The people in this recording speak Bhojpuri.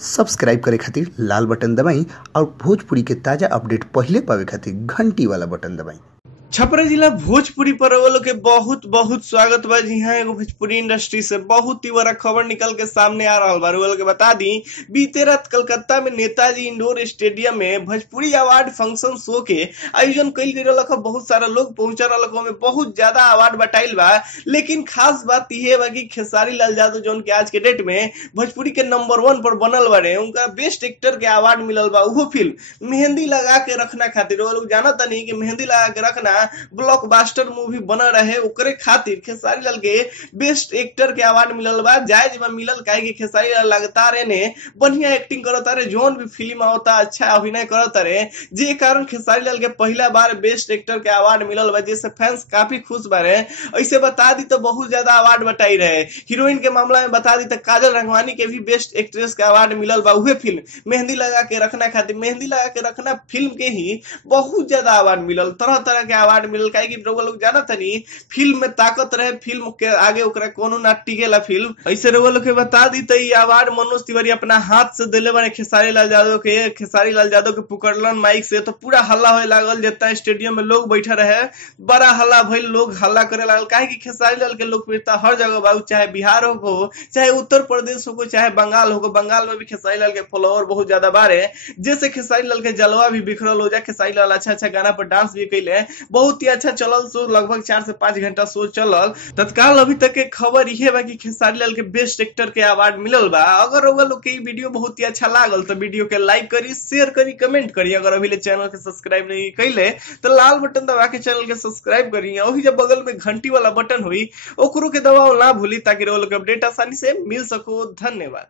सब्सक्राइब करे खातिर लाल बटन दबाई और भोजपुरी के ताजा अपडेट पहले पावे खातिर घंटी वाला बटन दबाई। छपरा जिला भोजपुरी पर वो लोग के बहुत बहुत स्वागत बा। जी हाँ, एगो भोजपुरी इंडस्ट्री से बहुत ही बड़ा खबर निकल के सामने आ रहा बा। वो लोग के बता दी, बीते रात कलकत्ता में नेताजी इंडोर स्टेडियम में भोजपुरी अवार्ड फंक्शन शो के आयोजन कल गई। बहुत सारा लोग पहुंचा रहा में बहुत ज्यादा अवार्ड बटाइल बा। लेकिन खास बात यह बा कि खेसारी लाल यादव जो के आज के डेट में भोजपुरी के नंबर 1 पर बनल बने, उनका बेस्ट एक्टर के अवार्ड मिलल बा। वो फिल्म मेहंदी लगा के रखना खातिर। वो लोग जाना था नहीं कि मेहंदी लगा के रखना ब्लॉकबस्टर मूवी बना रहे, ओकरे खातिर खेसारी लाल के बेस्ट एक्टर के अवार्ड मिलल बा। जायज में मिलल काहे कि खेसारी लाल लगातार ने बढ़िया एक्टिंग करता रहे, जोन भी फिल्म आवता अच्छा अभिनय करता रहे, जे कारण खेसारी लाल के पहला बार बेस्ट एक्टर के अवार्ड मिलल बा, जिससे फैंस काफी खुश बारे। ऐसे बता दी तो बहुत ज्यादा अवार्ड बटाई रहे। हीरोइन के मामला में बता दी तो काजल रंगवानी के भी बेस्ट एक्ट्रेस के अवार्ड मिलल बा। उहे फिल्म मेहंदी लगा के रखना खातिर, मेहंदी लगा के रखना फिल्म के ही बहुत ज्यादा अवार्ड मिलल, तरह तरह के अवार्ड मिलल। काहे कि रउआ लोग जानत नहीं फिल्म में ताकत रहे, फिल्म के आगे ओकरा कोनो ना टिकेला फिल्म। ऐसे रउआ लोग के बता दी तो ये अवार्ड मनोज तिवारी अपना हाथ से देले बने खेसारी लाल यादव के। खेसारी लाल यादव के पुकड़लन माइक से तो पूरा हल्ला होए लागल। जितना स्टेडियम में लोग बैठे रहे बड़ा हल्ला भइल, लोग हल्ला करे लागल। काहे कि खेसारी लाल के लोकप्रियता हर जगह बा, चाहे बिहार हो, चाहे उत्तर प्रदेश हो, चाहे बंगाल हो। बंगाल में भी खेसारी लाल के फॉलोअर बहुत ज्यादा बारे, जैसे खेसारी लाल के जलवा भी बिखरल हो जाए। खेसारी लाल अच्छा अच्छा गाना पर डांस भी कैले, बहुत ही अच्छा चलल शो, लगभग 4 से 5 घंटा शो चलल। तत्काल अभी तक के खबर ये बा कि खेसारी लाल के बेस्ट एक्टर के अवार्ड मिलल बा। अगर रउआ लोग के वीडियो बहुत ही अच्छा लागल तो वीडियो के लाइक करी, शेयर करी, कमेंट करी। अगर अभी ले चैनल के सब्सक्राइब नहीं कैले तो लाल बटन दबा के चैनल के सब्सक्राइब करी। वही जब बगल में घंटी वाला बटन हुई ओकरो के दबाव ना भूली, ताकि रउआ लोग के अपडेट आसानी से मिल सको। धन्यवाद।